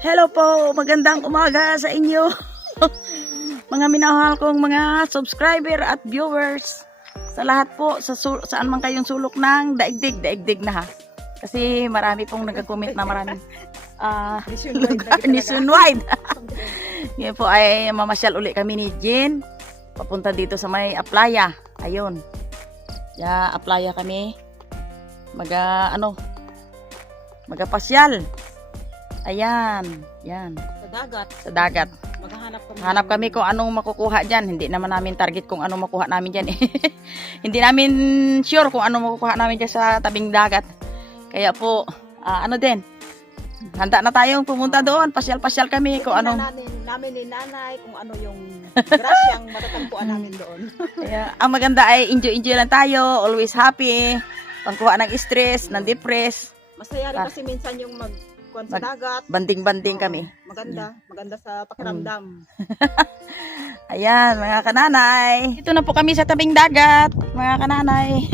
Hello po, magandang umaga sa inyo. Mga minahal kong mga subscriber at viewers. Sa lahat po, saan man kayong sulok ng daigdig na ha. Kasi marami pong nagko-comment na maraming nationwide. Ngayon po ay mamasyal uli kami ni Jen. Papunta dito sa may Aplaya. Ayun. Aplaya kami. Magapasyal. Ayan, yan. Sa dagat. Hanap kami kung anong makukuha dyan. Hindi naman namin target kung anong makuha namin dyan. Hindi namin sure kung anong makukuha namin dyan sa tabing dagat. Kaya po, handa na tayong pumunta doon. Pasyal-pasyal kami kung anong... Namin ni nanay kung ano yung grasyang matatagpuan namin doon. Kaya, ang maganda ay enjoy lang tayo. Always happy. Pangkuha ng stress, ng depress. Masaya rin kasi minsan yung sa dagat. Banding-banding kami. Maganda sa pakiramdam. Ayan, mga kananay. Dito na po kami sa tabing dagat, mga kananay.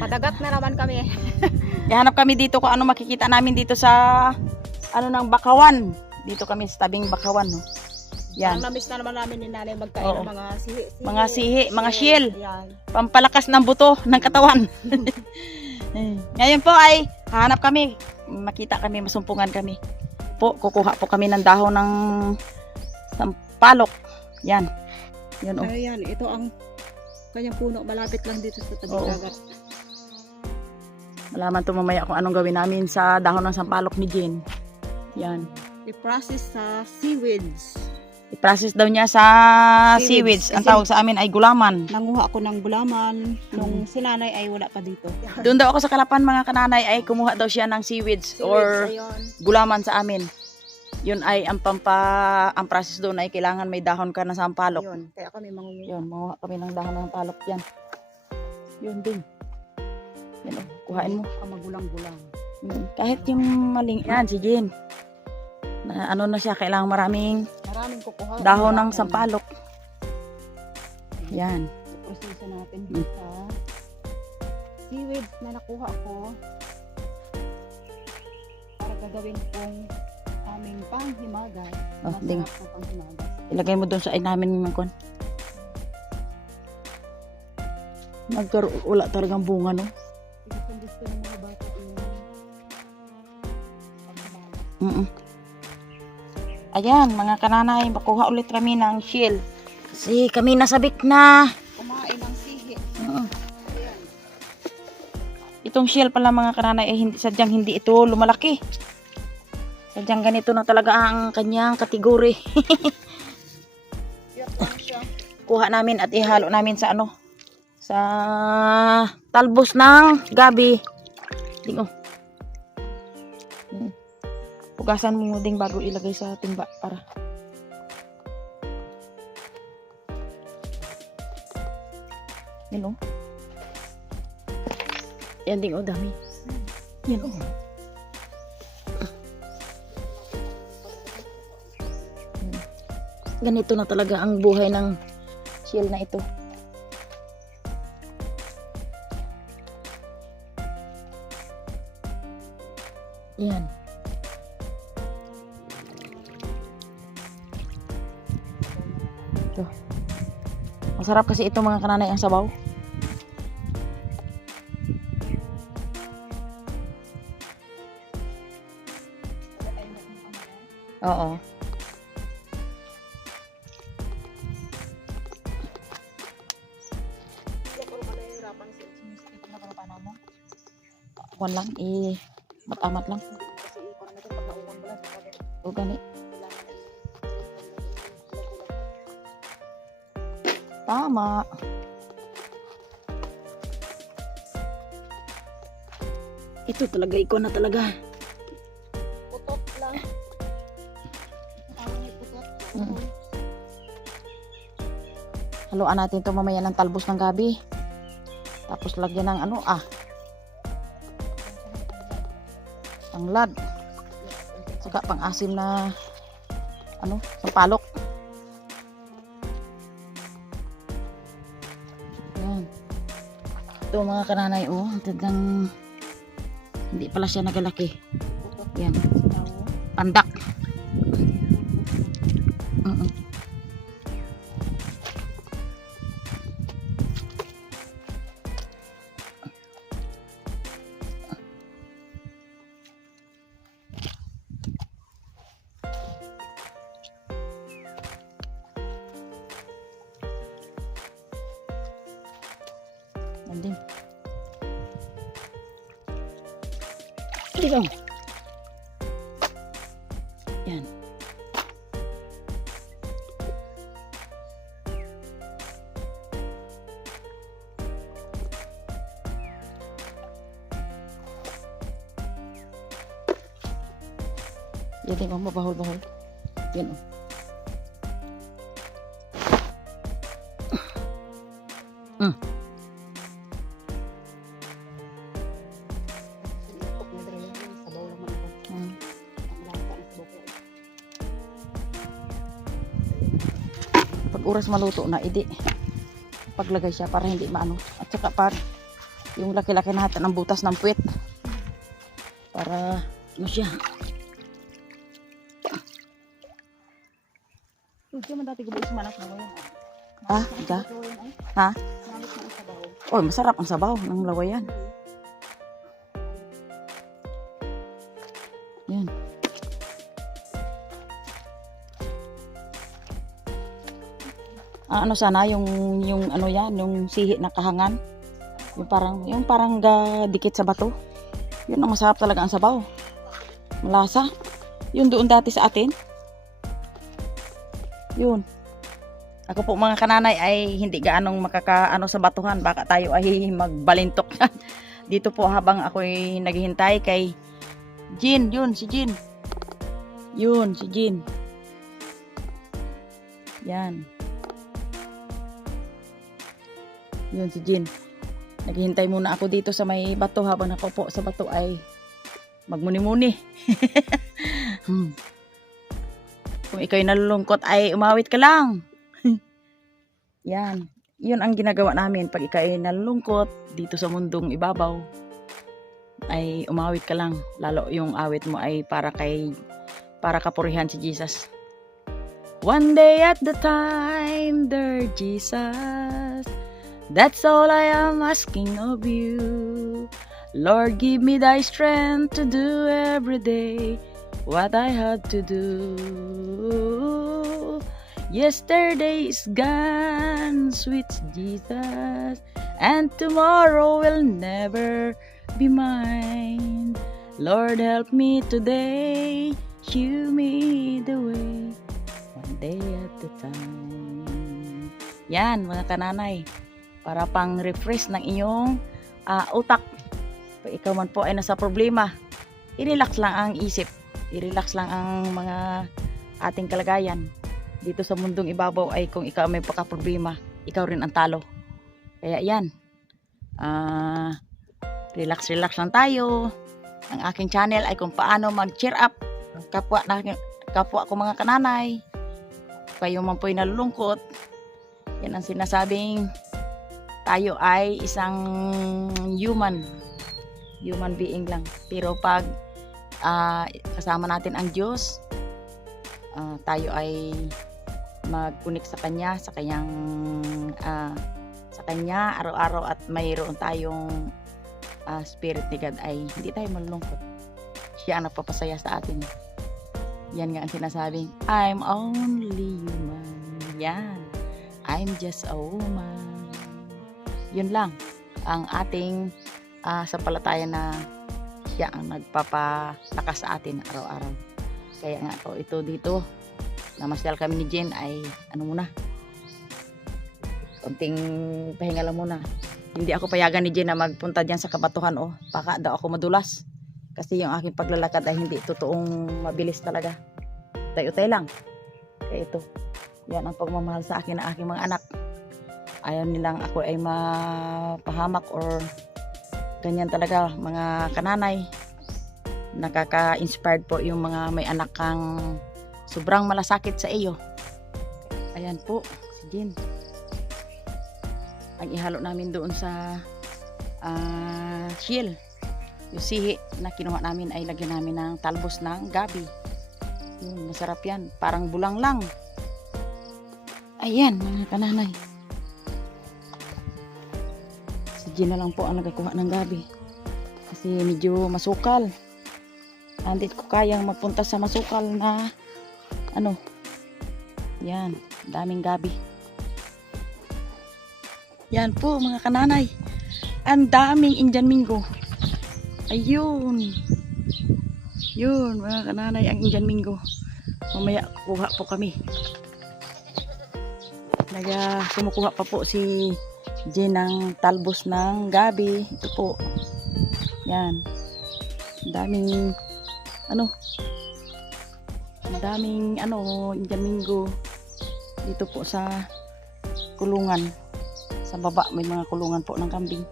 Padagat na naman kami. Hanap kami dito kung ano makikita namin dito sa ng Bakawan. Dito kami sa tabing Bakawan, no. Yan. Ang namiss na naman namin ni nanay magkain ng mga sihi. Mga sihi, mga shell. Yan. Pampalakas ng buto ng katawan. Ngayon po ay hanap kami. Makita kami, masumpungan kami. Kukuha po kami ng dahon ng sampalok. Yan. Yan oh. Ayan, ito ang kanyang puno. Malapit lang dito sa tabing dagat. Malaman to mamaya kung anong gawin namin sa dahon ng sampalok ni Jen. Yan. I-process sa seaweeds. I-process daw niya sa seaweeds. Ang tawag sa amin ay gulaman. Nanguha ako ng gulaman nung sinanay ay wala pa dito. Doon daw ako sa Kalapan, mga kananay, ay kumuha daw siya ng seaweeds or ayun. gulaman sa amin. Yun ay ang process doon ay kailangan may dahon ka ng sampalok. Yun, kaya kami mangunguha. Yun, manguha kami ng dahon ng sampalok yan. Yun din. Yan o, kuhain mo. Ang magulang-gulang. Kahit yung maling, yan si Jen. Na siya, kailangan maraming kukuha. dahon ng sampalok. Yan. Proseso natin dito sa seaweeds na nakuha ko para gagawin kong aming panghimagas. Ding. Masarap na panghimagas. Ilagay mo doon sa namin yung kon. Wala talagang bunga, no? Gusto ng mga bata yung panghimagas. Ayan, mga kananay, makuha ulit kami ng shell. Kasi kami nasabik na. Kumain ng sihi. Itong shell pala, mga kananay, ay sadyang hindi ito lumalaki. Sadyang ganito na talaga ang kanyang kategori. Kuha namin at ihalo namin sa sa talbos ng gabi. Dingo. Pugasan mo ding bago ilagay sa timba para. Yan o. Yan ding o, dami. Yan o. Ganito na talaga ang buhay ng shell na ito. Yan. Ito. Masarap kasi ito, mga kananay, ang sabaw. Oo. Kuwan lang, matamat lang. O gani. Tama. Ito talaga, ikaw na talaga. Putot lang. Haluan natin ito mamaya ng talbos ng gabi. Tapos lagyan ng tanglad. Saka pang-asim na sampalok. Yan. Ito, mga kananay, talagang hindi pala siya nagalaki. Yan. Pandak. Mm-mm. Nandun. Dito. Yan. Jadi kamu bahol-bahol. Yan oh. Mm. Mm. Pag oras maluto na, idi paglagay siya para hindi maano. At saka pag yung laki-laki na hata ng butas ng puwet para ano siya. Ito man dati gubuis man ako ngayon. Ah, da? Ha? Oh, masarap ang sabaw ng lawayan. Yan. Ano sana yung ano yan, yung sihi na kahangan. Yung parang dikit sa bato. Yun ang masarap talaga ang sabaw. Malasa. Yun doon dati sa atin. Yun. Ako po mga kananay ay hindi gaanong makakaano sa batuhan. Baka tayo ay magbalintok. Dito po habang ako'y naghihintay kay Jean. Yun, si Jean. Yun, si Jean. Yan. Yun si Jean. Naghihintay muna ako dito sa may bato habang ako po sa bato ay magmuni-muni. Kung ikaw'y nalulungkot ay umawit ka lang. Yan. Yun ang ginagawa namin pag ikaw'y nalulungkot dito sa mundong ibabaw ay umawit ka lang. Lalo yung awit mo ay para kapurihan si Jesus. One day at the time, dear Jesus, that's all I am asking of you. Lord, give me thy strength to do every day what I had to do. Yesterday is gone, sweet Jesus, and tomorrow will never be mine. Lord, help me today, show me the way, one day at a time. Yan mga kananay, para pang refresh ng inyong utak. Pag ikaw man po ay nasa problema, i-relax lang ang isip. I-relax lang ang mga ating kalagayan. Dito sa mundong ibabaw ay kung ikaw may pagka-problema, ikaw rin ang talo. Kaya yan. Relax lang tayo. Ang aking channel ay kung paano mag-cheer up kapwa ko mga kananay. Kayo man po'y nalulungkot. Yan ang sinasabing tayo ay isang human being lang. Pero pag kasama natin ang Diyos, tayo ay mag-connect sa Kanya, sa Kanya araw-araw at mayroon tayong spirit ni God ay hindi tayo malulungkot. Siya ang nagpapasaya sa atin. Yan nga ang sinasabing, I'm only human. Yan. I'm just a woman. Yun lang ang ating sampalataya na siya ang nagpapalakas sa atin araw-araw. Kaya nga ito dito namasyal kami ni Jen ay muna, konting pahinga lang muna. Hindi ako payagan ni Jen na magpunta dyan sa kabatuhan baka daw ako madulas kasi yung aking paglalakad ay hindi totoong mabilis talaga, tayo-tayo lang. Kaya ito, yan ang pagmamahal sa akin ng aking mga anak. Ayaw nilang ako ay mapahamak or ganyan talaga mga kananay. Nakaka-inspired po yung mga may anak kang sobrang malasakit sa iyo. Ayan po si Jean. Ang ihalo namin doon sa shield. Yung sihi na kinuha namin ay lagyan namin ng talbos ng gabi. Masarap yan. Parang bulang lang. Ayan, mga kananay. Si Gina lang po ang nagkuha ng gabi. Kasi medyo masukal. Hindi ko kayang magpunta sa masukal na ano. Yan, daming gabi. Yan po mga kananay. Ang daming Indian Mingo. Ayun. Yun mga kananay, ang Indian Mingo. Mamaya kuha po kami. Kumukuha pa po si Jen ng talbos ng gabi. Ito po. Yan. Daming Indian Mingo dito po sa kulungan. Sa baba may mga kulungan po ng kambing.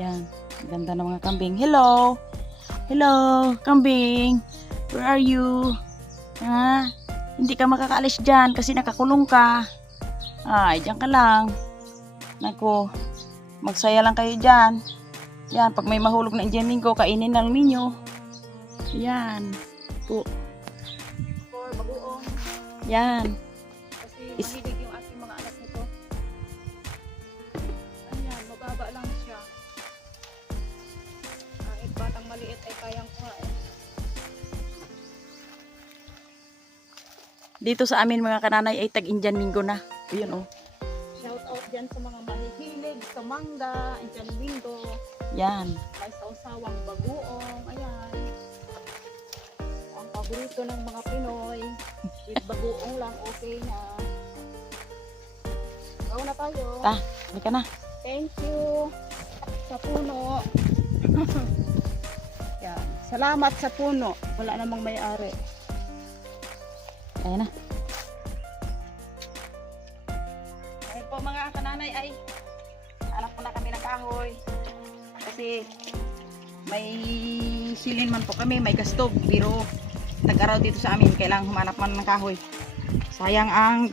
Yan. Ganda ng mga kambing. Hello. Hello, kambing. Where are you? Ha? Hindi ka makakaalis dyan kasi nakakulong ka. Ay, dyan ka lang. Naku, magsaya lang kayo dyan. Yan, pag may mahulog na Indian Mingo, kainin lang ninyo. Yan. Po. For bagoong. Yan. Kasi mahilig yung aking mga anak nito. Ayan, mababa lang siya. Kahit batang maliit ay kayang kuhain. Dito sa amin mga kananay ay tag Indian Mingo na. Ayun oh. Shout out dyan sa mga mahihilig sa mangga, Indian Mingo. Yan. May sausawang bagoong. Ayan. Ang paborito ng mga Pinoy. With bagoong lang, okay na. Gawa na tayo. Halika na. Thank you sa puno. Yan. Salamat sa puno. Wala namang may-ari. Ayan na. Ayun po mga kananay ay hanap po na kami ng kahoy. Kasi may silin man po kami, may gastog. Pero nag-araw dito sa amin, kailangan humanap man ng kahoy. Sayang ang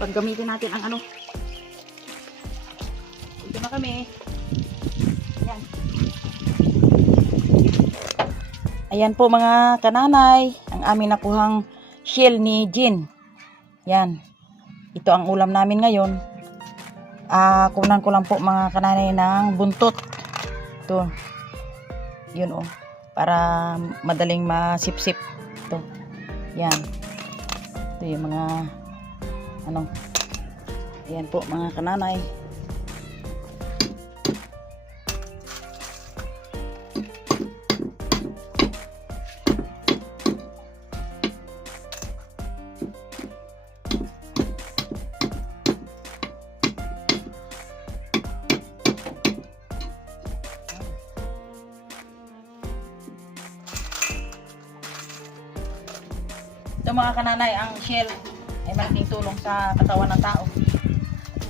paggamitin natin ang Dito na kami. Yan. Ayan po mga kananay, ang aming nakuhang shell ni Jin. Yan. Ito ang ulam namin ngayon. Kunan ko lang po mga kananay ng buntot. Ito. Yun oh. Para madaling masipsip. Ito. Yan. Ito yung mga Ayan po mga kananay. Ito mga kananay, ang shell ay malaking tulong sa katawan ng tao.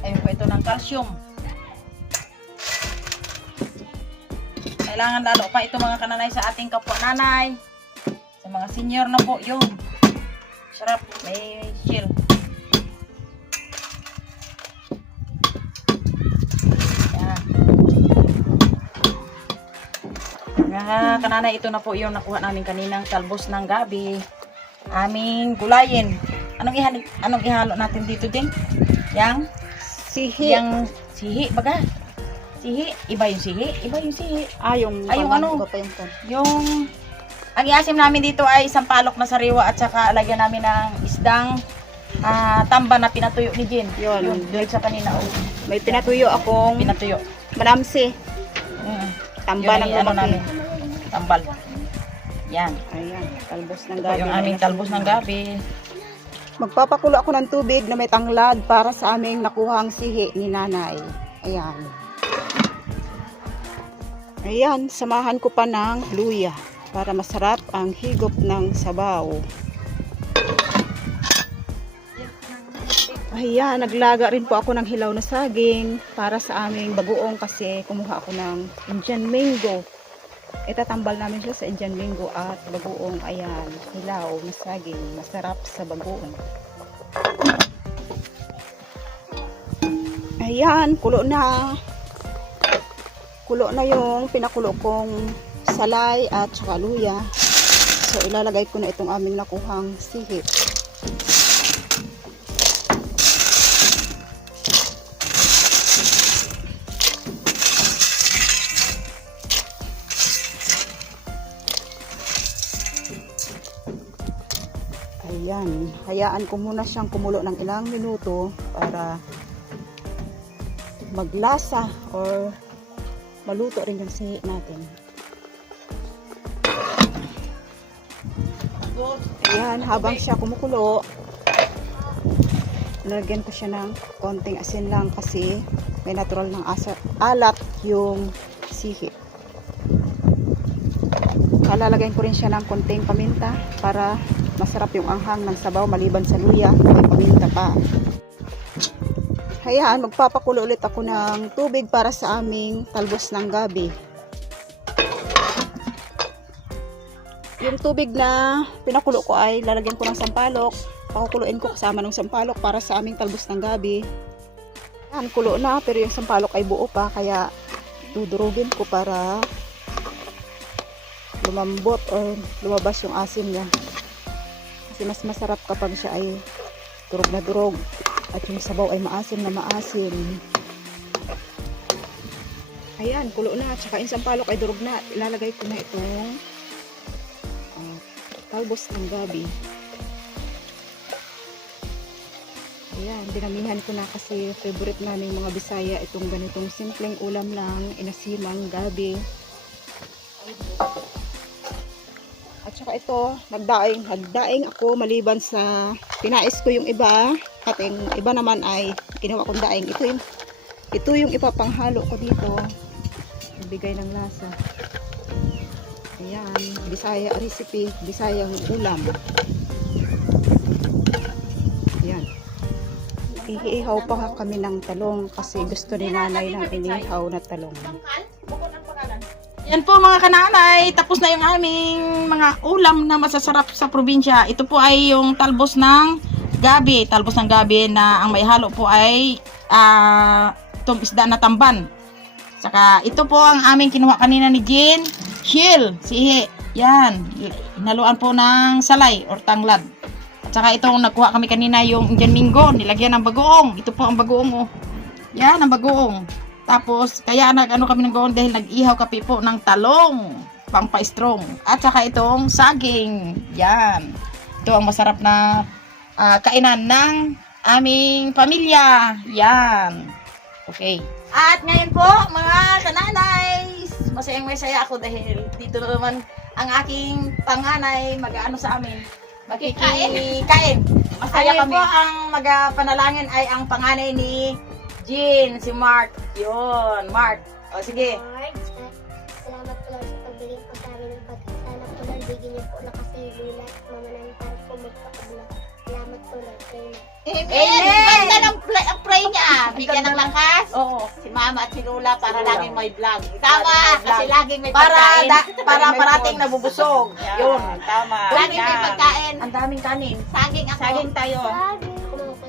Ayun po ito ng calcium. Kailangan lalo pa ito mga kananay sa ating kapwa nanay. Sa mga senior na po, yun. Sarap, may shell. Yan. Mga kananay, ito na po yung nakuha namin kaninang talbos ng gabi. Aming gulayin. Anong ihalo natin dito din? Yang Sihi. Yang sihi baga. Sihi, iba yung sihi, iba yung sihi. Yung iba pa yung ton. Yung ang iasim namin dito ay sampalok na sariwa at saka lagyan namin ng isdang tamba na pinatuyo ni Jen. Yun, doon sa kanina. May pinatuyo akong Pinatuyo. manamsi. Tamba ng namin. Tambal. Yan. Ayan, talbos ng Ito gabi. yung aming talbos ng gabi. Magpapakulo ako ng tubig na may tanglad para sa aming nakuhang sihi ni nanay. Ayan. Ayan, samahan ko pa ng luya para masarap ang higop ng sabaw. Ayan, naglaga rin po ako ng hilaw na saging para sa aming bagoong kasi kumuha ako ng Indian Mingo. Itatambal namin siya sa Indian Mingo at bagoong. Ayan, hilaw na saging. Masarap sa bagoong. Ayan, kulo na. Kulo na yung pinakulo kong salay at saka luya. So, ilalagay ko na itong aming nakuhang sihip. Ayan, hayaan ko muna siyang kumulo ng ilang minuto para maglasa or maluto rin yung sihi natin. Ayan, habang siya kumukulo, lagyan ko siya ng konting asin lang kasi may natural ng alat yung sihi. Lalagyan ko rin siya ng konting paminta para masarap yung anghang ng sabaw maliban sa luya, may paminta pa. Ayan, magpapakulo ulit ako ng tubig para sa aming talbos ng gabi. Yung tubig na pinakulo ko ay lalagyan ko ng sampalok. Pakukuluin ko kasama ng sampalok para sa aming talbos ng gabi. Ayan, kulo na pero yung sampalok ay buo pa kaya dudurugin ko para lumambot o lumabas yung asin niya. Kasi mas masarap kapag siya ay durog na durog at yung sabaw ay maasim na maasim. Ayan, kulo na. Tsaka yung sampalok ay durog na. Ilalagay ko na itong talbos ng gabi. Ayan, dinamihan ko na kasi favorite namin mga Bisaya itong ganitong simpleng ulam lang, inasimang gabi. At saka ito, nagdaing ako maliban sa pinais ko yung iba. At yung iba naman ay ginawa kong daing. Ito yung ipapanghalo ko dito. Nagbigay ng lasa. Ayan, Bisaya recipe, Bisayang ulam. Ayan. Iihaw pa kami ng talong kasi gusto ni nanay ng inihaw na talong. Yan po mga kananay, tapos na yung aming mga ulam na masasarap sa probinsya. Ito po ay yung talbos ng gabi. Talbos ng gabi na ang may halo po ay itong isda na tamban. Saka ito po ang aming kinuha kanina ni Jean. Shill, sihi. Yan, hinaluan po ng salay or tanglad. At saka itong nagkuha kami kanina yung Indian Mingo, nilagyan ng bagoong. Ito po ang bagoong oh. Yan ang bagoong. Tapos, kaya nag-ano kami ng gawin dahil nag-ihaw kape po ng talong, pang pa-strong. At saka itong saging. Yan. Ito ang masarap na kainan ng aming pamilya. Yan. Okay. At ngayon po, mga kananays, masayang-masaya ako dahil dito naman ang aking panganay mag-ano sa amin. Makikikain. Masaya kami. Po ang magpanalangin ay ang panganay ni Jean, si Mark. Yun, Mark. O, sige. Lord, salamat po lang sa pagbigay po sa amin ng pagkasana po lang. Bigyan niyo po lakas sa ilulat. Mamanantar po magpakabla. Salamat po lang. Amen! Ganda ng pray niya. Bigyan ng lakas. Oo. Si Mama at si Lola para laging may vlog. Tama! Kasi laging may Para pagkain. para parating nabubusog. Yun. Tama. Laging may pagkain. Ang daming kanin. Saging ako. Saging tayo.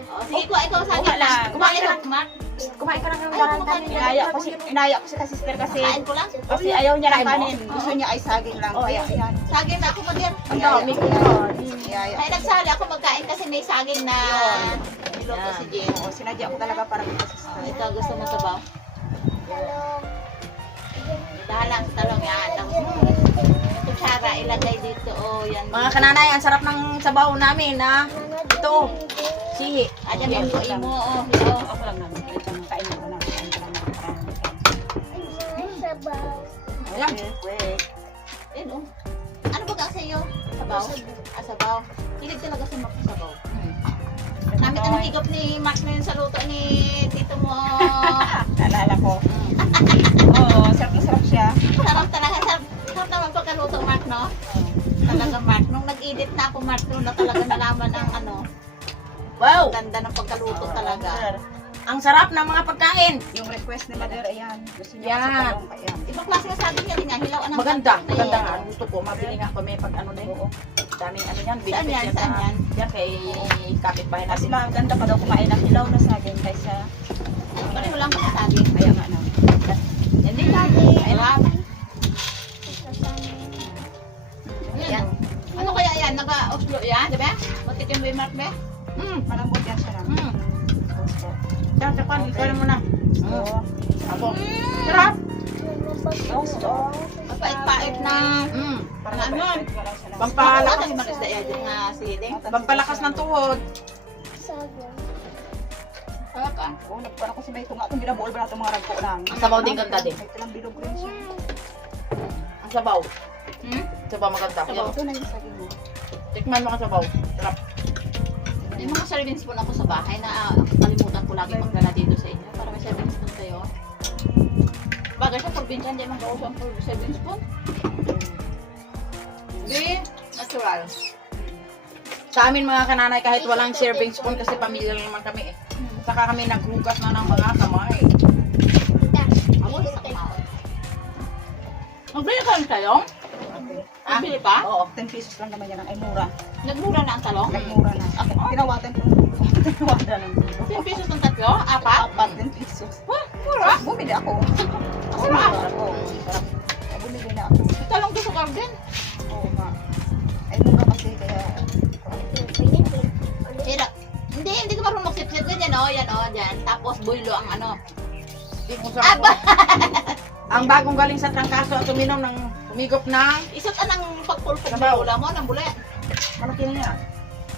O, sige ko, ikaw saging Okay lang. lang. Kumain ka, Mark. Kumain ka lang ng Ay, barang kumakain kanin. ka. Inaya ko si sister kasi Kain ko lang. ayaw niya ng Kain mo? kanin. Gusto niya ay saging lang. Oh, Kaya yan. yan. Saging na ako mag-yan. Ang dami ko. Iyaya. Kaya nagsali ako magkain kasi may saging na niluto si Jane. Oo, sinadya ko talaga para dito sa sister. Ito, gusto mo sabaw? Dahalang sa talong yan. Kutsara, ilagay dito. O, yan. Mga kananay, ang sarap ng sabaw namin na ito. Sihi. Ayan, yung tuin mo. O, ito. Ako lang naman. Ito ang kain ko na. Kain ko lang naman. Ayan. Wait. Yan, oh. Ano ba ka sa iyo? Sabaw? Sabaw. Hilig talaga si Mark sa sabaw. Namit ang higop ni Mark na yun sa luto ni tito mo. Naalala ko. Oo, sarap na sarap siya. Sarap talaga. Sarap naman pagkaluto, Mark, no? Talaga, Mark. Nung nag-edit na ako, Mark, nung na talaga nalaman ng ano. Wow. Ganda ng pagkaluto talaga. Ang sarap ng mga pagkain. Yung request ni Mother, ayan. Gusto niya Yan. sa talong. Ayan. Ibang klase nga sabi niya din nga, hilaw ang Maganda. Maganda nga. Gusto ko. Mabili nga kami pag ano din. Daming ano yan. Saan yan? Benefit Saan na- yan? Yan kay kapitbahay Kasi natin. maganda pa daw kumain ng hilaw na saging kaysa Pareho lang ko sa saging. kaya nga na. Yan din saging. Ayan. Yan. Ano kaya yan? Naka-Oslo yan, di ba? Bakit yung Mark, ba? Malambot yan siya lang. Yan, sakwan. Ikaw na muna. Oo. Ako. Sarap. Mapait-pait na. Parang Ano yun? mapait-pait ka lang siya ng- Pampalakas. Kasi manisda yan dyan nga siling. Pampalakas ng tuhod. Talaga. Oo, nagpara ko si May tunga. Itong binabuol ba natin mga ragpo lang. Ang sabaw din ganda din. May talang bilog rin siya. Ang sabaw. Hmm? Sabaw maganda. Sabaw. Ito na yung saging mo. Tikman mo ang sabaw. Sarap. May mga serving spoon ako sa bahay na kalimutan ko lagi magdala dito sa inyo. Para may serving spoon kayo. Bagay sa probinsya, hindi man bawas ang serving spoon. Hindi, natural. Sa amin mga kananay, kahit walang serving spoon kasi pamilya lang naman kami eh. Saka kami naghugas na ng mga kamay. Ako sa kamaon. Magbili ka ng talong? Magbili pa? Oo, 10 pesos lang naman yan. Ay, mura. Nagmura na ang talong? Ay, mura na. Ako, Tinawatan ko. Tinawatan ng 10 pesos ng tatlo? Apat? 10 pesos. Mura? Bumili ako. Ako na. Oo, sarap. Ay, bumili na ako. Talong to sa garden. Oo nga. Ay, mura kasi kaya... Hindi ka marunong magsipsip ganyan, oh, yan, oh, dyan. Tapos builo ang ano. Hindi ko sarap. Aba! Ang bagong galing sa trangkaso at uminom ng humigop ng Isa't anang pagpulpog na Sabaw. ula mo, ng bula. malaki na yan.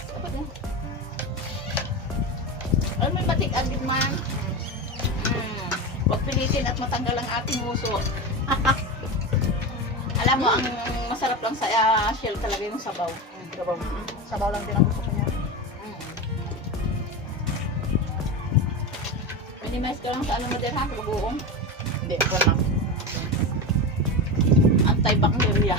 Dapat yun. Alam mo yung batik agad man. Huwag pilitin at matanggal ang ating muso. Alam mo, ang masarap lang sa shell talaga yung sabaw. Sabaw. Sabaw lang din ang gusto ko niya. Minimize ka lang sa ano mo din ha, sa bagoong. Hindi, ito lang. Antibacteria.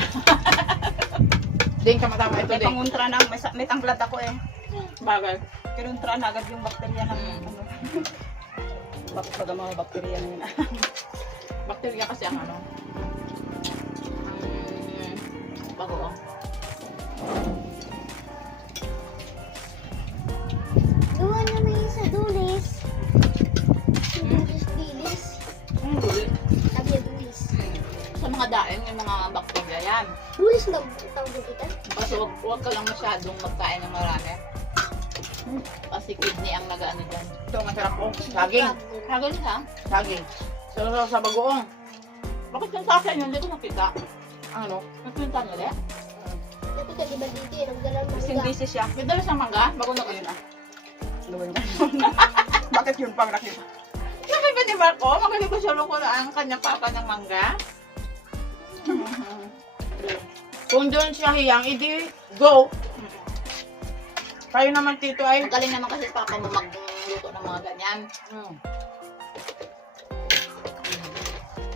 Hindi ka matama ito May din. panguntra na, may tanglad ako eh. Bagay. Kinuntra na agad yung bakterya ng ano. Bakit pag ang mga bakterya na yun? Bacteria kasi ang ano. Ang bagoong. Gawa naman yung sa dulis. Dulis. Sabi niya dulis. Sa mga daing, yung mga bacteria yan. Dulis na tawag kita. Kasi huwag ka lang masyadong magkain ng marami. Kasi kidney ang nag-ano dyan. Ito, masarap po. Saging. Kagod ha? Saging. Sa bagoong. Bakit yung sasa yun? Hindi ko nakita. Ano? Nagpinta nila? Ito ka diba dito yun? Ang dalang Kasing mangga. busy siya. May dala siyang mangga? Bago na kayo na. Gawin ka. Bakit yun pang nakita? Sabi ba ni Marco? Magaling ko siya ko na ang kanyang papa ng mangga? Kung doon siya hiyang, edi go. Kayo naman tito ay Magaling naman kasi si papa mo magluto ng mga ganyan.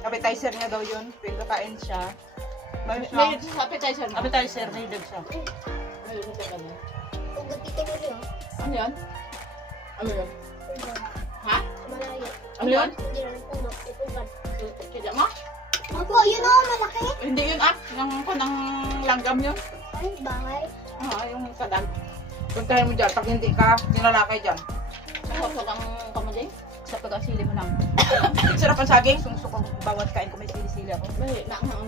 Appetizer niya daw yun. Pwede kain siya. Mayroon May siya. sa appetizer mo. Appetizer, native siya. Mayroon siya ganun. Ang gatito mo rin. Ano yun? Ano yun? Ha? Malayo. Ano yun? Hindi na lang puno. Ipugad. Kaya mo? Ako, yun o, malaki. Hindi yun yung kanang langgam yun. Ay, bahay. Yung kadag. puntahin mo dyan. Pag hindi ka, tinalakay dyan. Sa kadang kamading. Sa pag-asili mo lang. Sarap ang saging. Sungso ko, bawat kain ko may sili-sili ako. Masarap.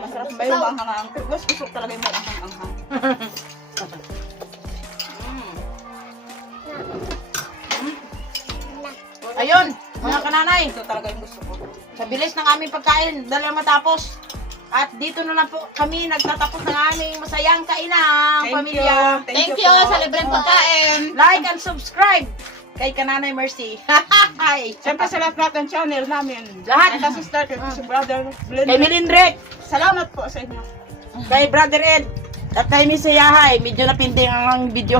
Masarap ba yung anghang-anghang? Pero gusto talaga yung may anghang-anghang. Ayun, mga kananay. Ito talaga yung gusto ko. Sa bilis ng aming pagkain, dali na matapos. At dito na lang po kami nagtatapos ng aming masayang kainang pamilya. Thank you sa libreng pagkain. Like and subscribe kay Kananay Mercy. Hi. Siyempre sa lahat ng channel namin. Lahat. At si Star, si Brother Kay Blender. Milindred, Salamat po sa inyo. kay Brother Ed, at kay Miss Yahay. Medyo napinding ang video.